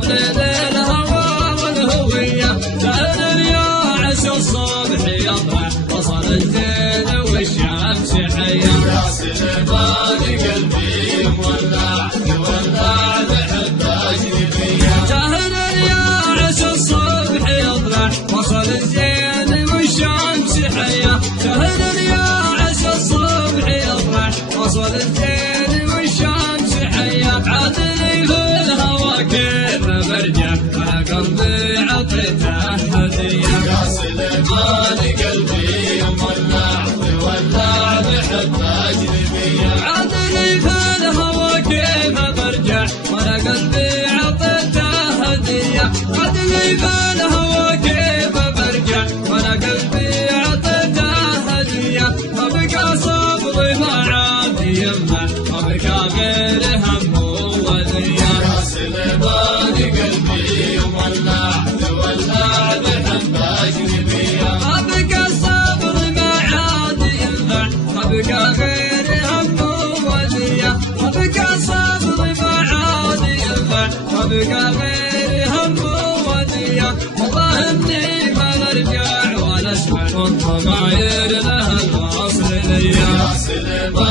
حبل للهوى والهوية سهل الياعس الصبح يطلع وصل الزين والشمس حية يا سليمان قلبي مولع مولع بحب أجنبية سهل الياعس الصبح يطلع وصل الزين والشمس حية سهل الياعس الصبح يطلع وصل الزين والشمس حية عادني في الهوى كيف برجع مع قلبي عطيته هدية يا سليمان قلبي مولع مولع بحب أجنبية عادني في الهوى كيف برجع وانا قلبي عطيته هدية عادني في الهوى كيف برجع وانا قلبي عطيته هدية ما بقى صبري ما عاد يمه ما بقى غير هم وذية يا سليمان قلبي مولع مولع بحب أجنبية ما بقى صبري ما عاد ينفع ما بقى غير هم وذية ما بقى صبري ما عاد ينفع ما بقى غير هم وذية والله اني ما نرجع ولا اسمع والضماير لها الواصل ليا يا سليمان